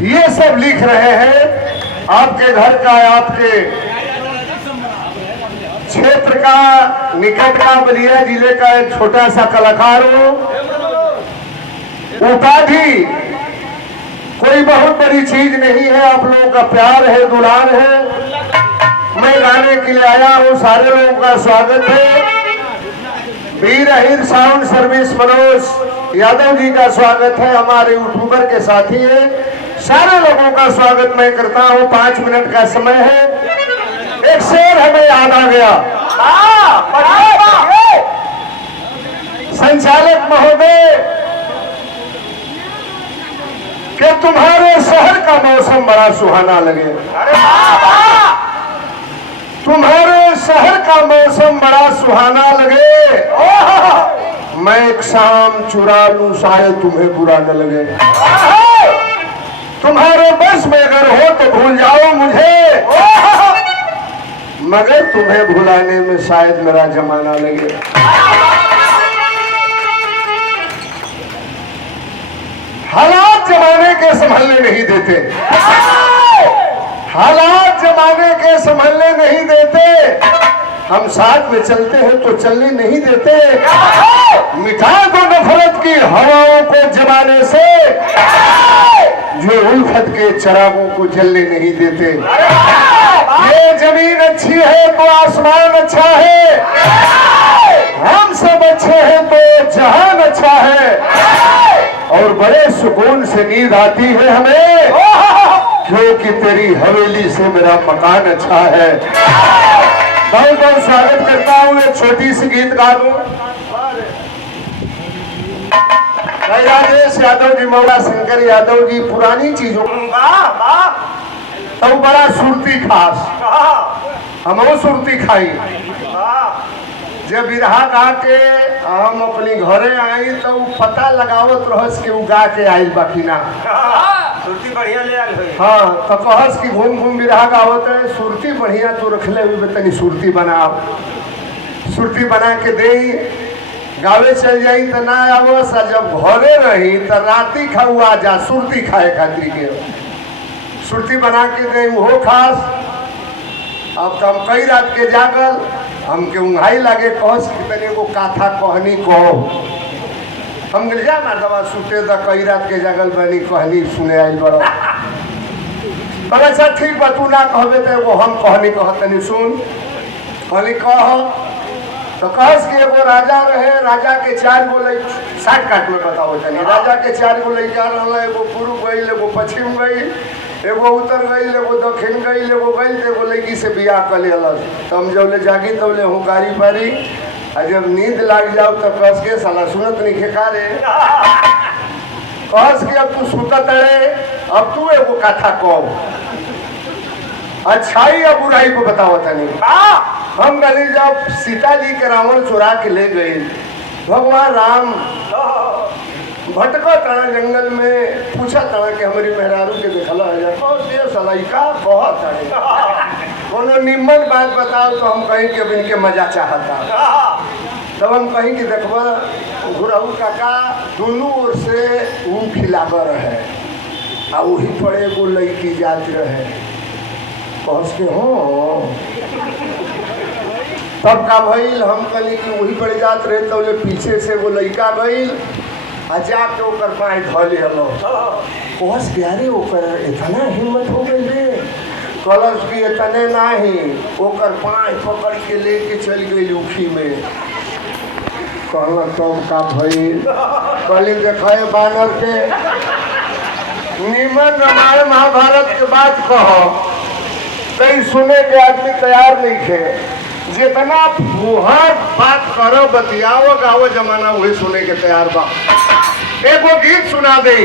ये सब लिख रहे हैं। आपके घर का, आपके क्षेत्र का, निकट का, बलिया जिले का एक छोटा सा कलाकार हूं। उपाधि कोई बहुत बड़ी चीज नहीं है, आप लोगों का प्यार है, दुलार है। मैं गाने के लिए आया हूं, सारे लोगों का स्वागत है। वीर अहिर साउंड सर्विस मनोज यादव जी का स्वागत है, हमारे यूट्यूबर के साथी है। सारे लोगों का स्वागत मैं करता हूं। 5 मिनट का समय है। एक शेर हमें याद आ गया। संचालक महोदय कि तुम्हारे शहर का मौसम बड़ा सुहाना लगे, तुम्हारे शहर का मौसम बड़ा सुहाना लगे, मैं एक शाम चुरा लूं शायद तुम्हें बुरा न लगे। तुम्हारे बस में अगर हो तो भूल जाओ मुझे, मगर तुम्हें भुलाने में शायद मेरा जमाना लगे। हालात जमाने के संभलने नहीं देते, हालात जमाने के संभलने नहीं देते। हम साथ में चलते हैं तो चलने नहीं देते। मिटा दो नफरत की हवाओं को जमाने से, जो उल्फत के चिरागों को जलने नहीं देते। ये जमीन अच्छी है तो आसमान अच्छा है, हम सब अच्छे हैं तो जहान अच्छा है। और बड़े सुकून से नींद आती है हमें, क्योंकि तेरी हवेली से मेरा मकान अच्छा है। बहुत बहुत स्वागत करता हूँ। एक छोटी सी गीत गा दूं। राजेश यादव जी, मौला शंकर यादव जी, पुरानी चीजों तो बड़ा सुरती खास, हम सुरती खाई। जब बिरहा गा के हम अपनी घरे आई तो पता लगावत रहस कि गा के आयल बाकी ना सुरती बढ़िया ले आल है। हाँ, तो कहस की घूम घूम बिरहा गावत है। सुरती बढ़िया तो रखले हुए तनी सुरती बनाओ, सुरती बना के दे गावे चल जाई तो ना आवस। जब घरे रही तो राती खाऊ जा सुरती खाए खातिर के सुरती बना के दे वो खास। अब तो हम कई रात के जागल, हमके उंघाई लागे, कहस कि तनी वो काथा कहनी कहो। हम गल जा मर्दवा सुते द कई रात के जागल बनी कहनी सुने आइल बड़ो। पर अच्छा ठीक बा, तू ना कहबे तो वो हम कहनी कह तनी सुन। कहनी कह तो कहस कि एगो राजा रहे, राजा के 4 गो लड़का, शार्ट काट में बताओ तनी। राजा के 4 गो लड़का रहला, एगो पूर्व गईल, एगो पश्चिम गईल, एगो उत्तर गईल, एगो दक्षिण गईल, एगो गईल तो एगो लड़की से बियाह कर लियलस। तो हम जब जागी तब ले हुकारी पारी, और जब नींद लाग जाओ तो कस के साला सुनत नहीं खेका रे। कस के अब तू सुतत रे, अब तू एगो कथा कहो, अच्छाई या बुराई को बताओ तनी। हम गली जब सीता जी के रावण चुरा के ले गए, भगवान राम भटका तना जंगल में, पूछा तना कि हमारी मेहरारू के देखला है सलाइका बहुत है, कोनो निम्मन बात बताओ तो हम कहीं कि अब इनके मजा चाहता। तब हम कहीं कि देखबा गुरहू काका दोनों ओर से ऊँख खिलाबर है, आ वही पड़े एगो लड़की जात रहे। पहुँच के हो तब का भइल, हम कहली कि वही पड़े जात रहे तो पीछे से वो लड़का गईल आ जाके ओकर पाँव धले हलो। कहस कि अरे ओकर इतना हिम्मत हो गई रे। कलश की इतने नहीं, ओकर पाँव पकड़ के लेके चल गई उखी में। कहला तब का भइल, कहली देखे बानर के निमन रामायण महाभारत के बात कहो, कहीं सुने के आदमी तैयार नहीं थे। जितना फुहर बात करो बतियाओ गाओ जमाना वही सुने के तैयार बा। एगो गीत सुना दे।